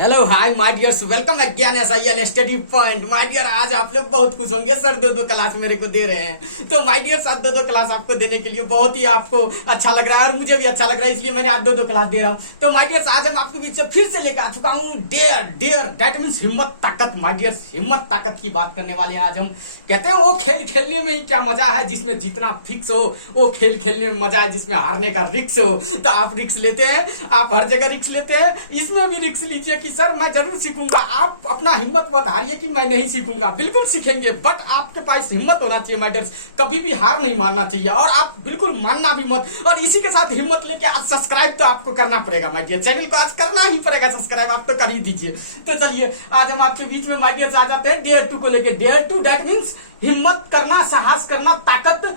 Hello hi my dears, welcome again SIL study point. My dear, आज आप लोग बहुत खुश होंगे, सर दो क्लास मेरे को दे रहे हैं। तो माय डियर, साथ दो क्लास आपको देने के लिए बहुत ही आपको अच्छा लग रहा है और मुझे भी अच्छा लग रहा है, इसलिए मैंने आज दो क्लास दे रहा हूँ। तो माय डियर्स, आज हम आपके बीच से फिर से लेकर आ चुका हूँ डेयर दैट मीन्स हिम्मत ताकत। माय डियर्स, हिम्मत ताकत की बात करने वाले हैं आज हम। कहते हैं वो खेल खेलने में ही क्या मजा है जिसमें जीतना फिक्स हो, वो खेल खेलने में मजा है जिसमें हारने का रिक्स हो। तो आप रिक्स लेते हैं, आप हर जगह रिक्स लेते हैं, इसमें भी रिक्स लीजिए कि सर मैं जरूर सीखूंगा। आप अपना हिम्मत मत हारिए कि मैं नहीं सीखूंगा, बिल्कुल सीखेंगे, बट आपके पास हिम्मत होना चाहिए माय डियर्स। कभी भी हार नहीं मानना चाहिए और आप बिल्कुल मानना भी मत। और इसी के साथ हिम्मत लेके आज सब्सक्राइब तो आपको करना पड़ेगा माय डियर, चैनल को आज करना ही पड़ेगा सब्सक्राइब, आप तो कर ही दीजिए। तो चलिए आज हम आपके बीच में माय डियर्स आ जाते हैं डेयर 2 को लेके। डेयर 2 दैट मीन्स हिम्मत करना, साहस करना, ताकत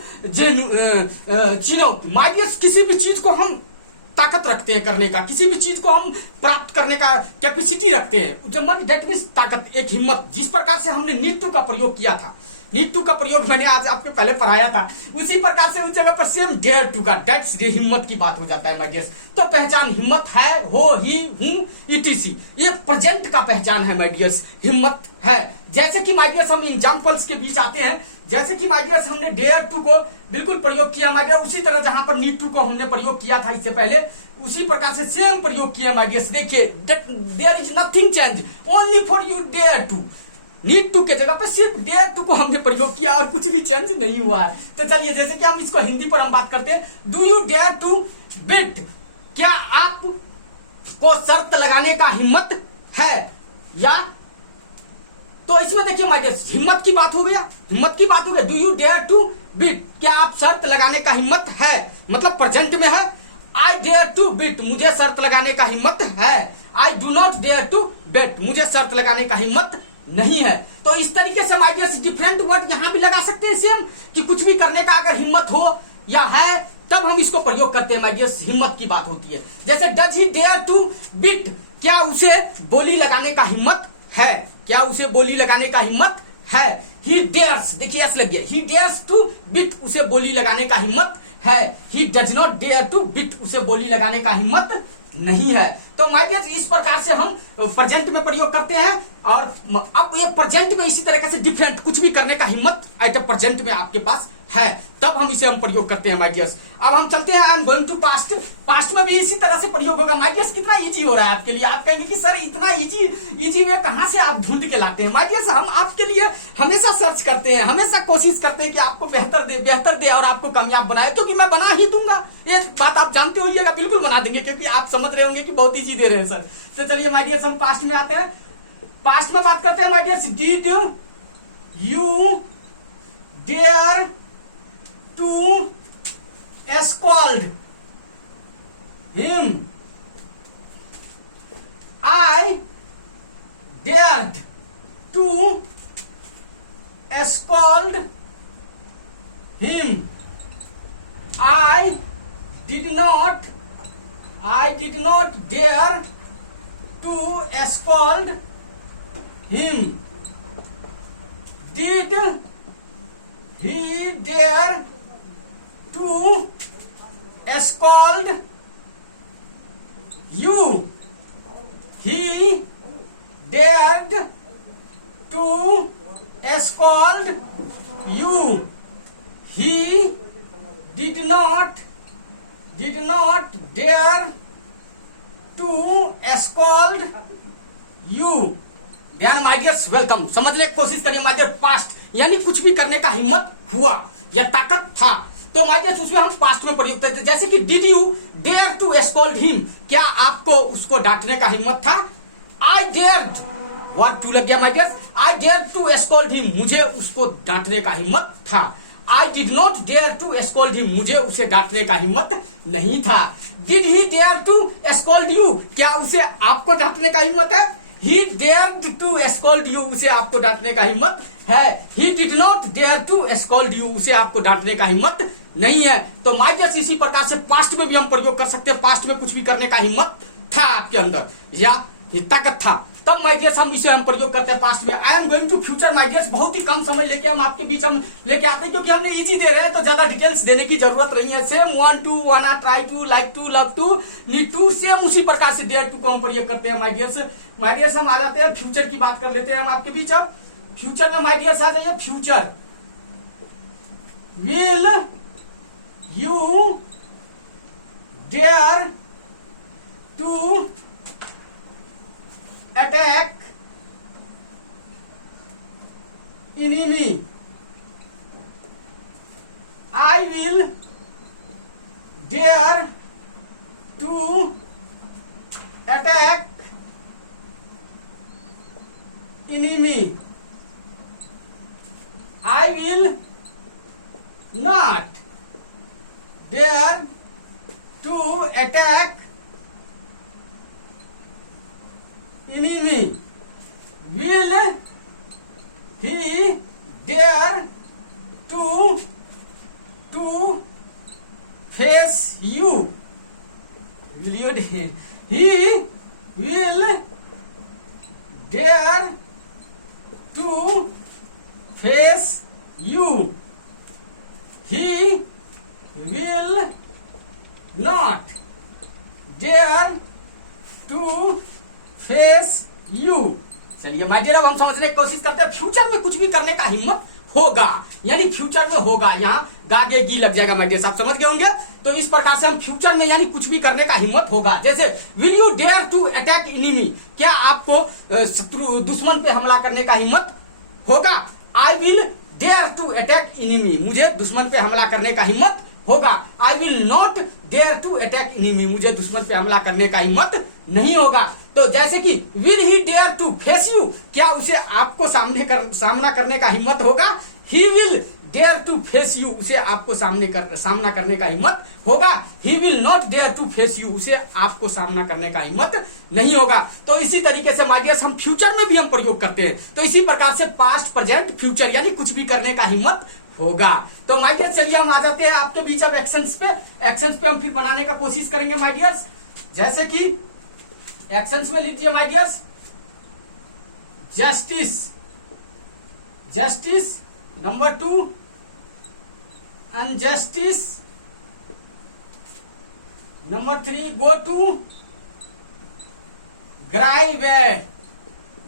चुनौती। माय डियर्स, किसी भी चीज को हम ताकत रखते हैं करने का, किसी भी चीज को हम प्राप्त करने का कैपेसिटी रखते हैं। जब दैट मीन्स ताकत, एक हिम्मत। जिस प्रकार से हमने नीटू का प्रयोग किया था, नीटू का प्रयोग मैंने आज आपके पहले पढ़ाया था, उसी प्रकार से उस जगह पर सेम डेयर टू का दैट्स हिम्मत की बात हो जाता है माय डियर्स। तो पहचान हिम्मत है, हो, ही, हूं, इटीसी, ये प्रेजेंट का पहचान है माय डियर्स, हिम्मत है। जैसे कि माय डियर्स हम एग्जांपल्स के बीच आते हैं, जैसे कि माय डियर्स हमने डेयर टू को बिल्कुल प्रयोग किया माय डियर, उसी तरह जहां पर नीटू को हमने प्रयोग किया था इससे पहले, उसी प्रकार से सेम प्रयोग किया माय डियर्स। देखिए, there is nothing change, only for you dare to. Need to के जगह पे सिर्फ डेयर टू को हमने प्रयोग किया और कुछ भी चेंज नहीं हुआ है। तो चलिए, जैसे कि हम इसको हिंदी पर हम बात करते हैं, do you dare to bid, क्या आप को शर्त लगाने का हिम्मत है या। तो इसमें देखिए माय डियर, हिम्मत की बात हो गया, हिम्मत की बात हो गया। Do you dare to bid, क्या आप शर्त लगाने का हिम्मत है, मतलब प्रेजेंट में है। आई डेयर टू बिट, मुझे शर्त लगाने का हिम्मत है। I do not dare to bet, मुझे शर्त लगाने का हिम्मत नहीं है। तो इस तरीके से माय डियर्स डिफरेंट वर्ड यहां भी लगा सकते हैं सेम, कि कुछ भी करने का अगर हिम्मत हो या है तब हम इसको प्रयोग करते हैं माय डियर्स, हिम्मत की बात होती है। जैसे does he dare to bid, क्या उसे बोली लगाने का हिम्मत है, क्या उसे बोली लगाने का हिम्मत है। ही डेयर्स, देखिए यस लग गया, ही डेयर्स टू बिट, उसे बोली लगाने का हिम्मत है। He does not dare to bid, उसे बोली लगाने का हिम्मत नहीं है। तो माय डियर, इस प्रकार से हम प्रेजेंट में प्रयोग करते हैं। और अब ये प्रेजेंट में इसी तरीके से डिफरेंट कुछ भी करने का हिम्मत एट प्रेजेंट में आपके पास है, तब हम इसे हम प्रयोग करते हैं माय डियर्स। अब हम चलते हैं, I am going to past. Past में भी इसी तरह से प्रयोग होगा माय डियर्स। कितना इजी हो रहा है आपके लिए, आप कहेंगे कि सर इतना इजी में कहां से आप ढूंढ के लाते हैं। माय डियर्स, हम आपके लिए हमेशा सर्च करते हैं, हमेशा कोशिश करते हैं कि आपको बेहतर दे और आपको कामयाब बनाए, तो कि मैं बना ही दूंगा, ये बात आप जानते होइएगा, बिल्कुल बना देंगे, क्योंकि आप समझ रहे होंगे कि बहुत इजी दे रहे हैं सर। तो चलिए माय डियर्स, हम पास्ट में आते हैं। पास्ट में बात करते हैं my dears, did you dare to scold him? I dared to scold him. I did not dare to scold him. Did he dare to scold you? He dared to scold you. He did not dare to scold you. ध्यान my dears, welcome. समझने की कोशिश करिए my dear, past यानी कुछ भी करने का हिम्मत हुआ या ताकत था, तो माय डियर उसमें हम पास्ट में प्रयोग करते हैं। जैसे कि did you dare to scold him, क्या आपको उसको डांटने का हिम्मत था। आई डेयर्ड, वर्ड टू लग गया my dear, I dare to scold him, मुझे उसको डांटने का हिम्मत था। I did not dare to scold him, मुझे उसे डांटने का हिम्मत नहीं था। Did he dare to scold you, क्या उसे आपको डांटने का हिम्मत है। He dared to scold you, उसे आपको डांटने का हिम्मत है। He did not dare to scold you, उसे आपको डांटने का हिम्मत नहीं है। तो माय डियर, इसी प्रकार से पास्ट में भी हम प्रयोग कर सकते हैं। पास्ट में कुछ भी करने का हिम्मत था आपके अंदर या ताकत था। तब माय डियर्स हम इसे हम प्रयोग करते हैं पास्ट में। I am going to future my dears, बहुत ही कम समय लेके हम आपके बीच हम लेके आते हैं, क्योंकि हमने इजी दे रहे हैं तो ज्यादा डिटेल्स देने की जरूरत नहीं है। Same want to, wanna, try to, like to, love to, need to, same उसी प्रकार से डेयर टू को हम प्रयोग करते हैं माय डियर्स। माय डियर्स हम आ जाते हैं फ्यूचर की बात कर लेते हैं हम आपके बीच। अब फ्यूचर में माय डियर्स आ जाइए, future will you dare to attack enemy, I will dare to attack enemy, I will not dare to attack enemy, will he dare to face you, will you dare, he will dare to face you, he will not dare to face you। चलिए my dear, अब हम समझने की कोशिश करते हैं future में कुछ भी करने का हिम्मत होगा, यानी फ्यूचर में होगा, यहाँ गागे गी लग जाएगा माय डियर, आप समझ गए होंगे। तो इस प्रकार से हम फ्यूचर में यानी कुछ भी करने का हिम्मत होगा। जैसे will you dare to attack enemy, क्या आपको शत्रु दुश्मन पे हमला करने का हिम्मत होगा। I will dare to attack enemy, मुझे दुश्मन पे हमला करने का हिम्मत होगा। I will not dare to attack enemy, मुझे दुश्मन पे हमला करने का हिम्मत नहीं होगा। तो जैसे कि will he dare to face you, क्या उसे आपको सामना करने का हिम्मत होगा। He will dare to face you, उसे आपको सामना करने का हिम्मत होगा। He will not dare to face you, उसे आपको सामना करने का हिम्मत नहीं होगा। तो इसी तरीके से माय डियर्स हम फ्यूचर में भी हम प्रयोग करते हैं। तो इसी प्रकार से पास्ट, प्रेजेंट, फ्यूचर यानी कुछ भी करने का हिम्मत होगा। तो माय डियर्स चलिए हम आ जाते हैं आपके बीच अब एक्शंस पे। एक्शंस पे हम फिर बनाने का कोशिश करेंगे माय डियर्स। जैसे कि एक्शंस में लीजिए my dears, justice, justice, number 2 injustice, number 3 go to grieved,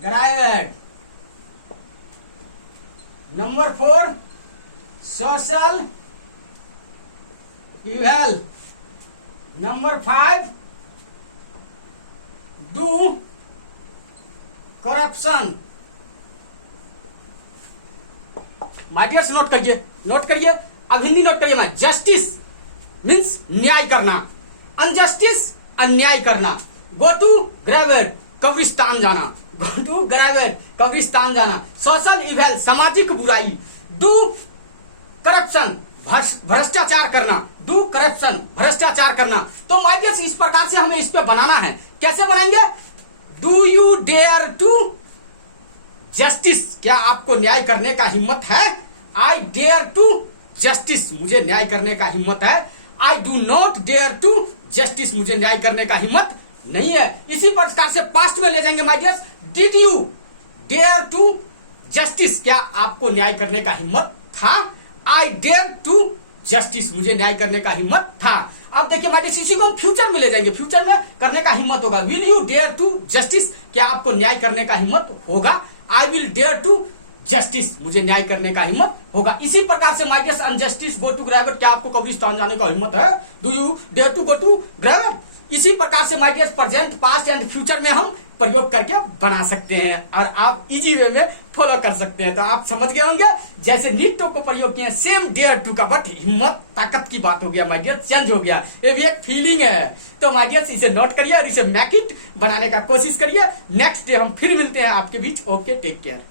grieved, number 4 social evil, number 5 do corruption. My dears note करिए, नोट करिए, अब हिंदी नोट करिए। मैं जस्टिस मीन्स न्याय करना, अनजस्टिस अन्याय करना, गो टू ग्रेवेड कब्रिस्तान जाना, गो टू ग्रेवेड कब्रिस्तान जाना, सोशल इवेल सामाजिक बुराई, डू करप्शन भ्रष्टाचार करना, डू करप्शन भ्रष्टाचार करना। तो माय डियर्स इस प्रकार से हमें इस पे बनाना है। कैसे बनाएंगे। Do you dare to justice, क्या आपको न्याय करने का हिम्मत है। आई डेयर टू जस्टिस, मुझे न्याय करने का हिम्मत है। I do not dare to justice, मुझे न्याय करने का हिम्मत नहीं है। इसी प्रकार से पास्ट में ले जाएंगे my dears. Did you dare to justice, क्या आपको न्याय करने का हिम्मत था। आई डेयर टू जस्टिस, मुझे न्याय करने का हिम्मत था। अब देखिए माय डियर्स, इसी को हम फ्यूचर में ले जाएंगे। फ्यूचर में करने का हिम्मत होगा। Will you dare to justice, क्या आपको न्याय करने का हिम्मत होगा। I will dare to justice, मुझे न्याय करने का हिम्मत होगा। इसी प्रकार से my dears injustice go to graved, क्या आपको कब्रिस्तान जाने का हिम्मत है। Do you dare to go to graved. इसी प्रकार से my dears present, past and future में हम प्रयोग करके बना सकते हैं और आप इजी वे में फॉलो कर सकते हैं। तो आप समझ गए होंगे जैसे नीड टू को प्रयोग किया, सेम डेयर टू का, बट हिम्मत ताकत की बात हो गया माय डियर, चेंज हो गया। ये भी एक फीलिंग है। तो माय डियर इसे नोट करिए और इसे मैक इट बनाने का कोशिश करिए। नेक्स्ट डे हम फिर मिलते हैं आपके बीच। Okay, take care.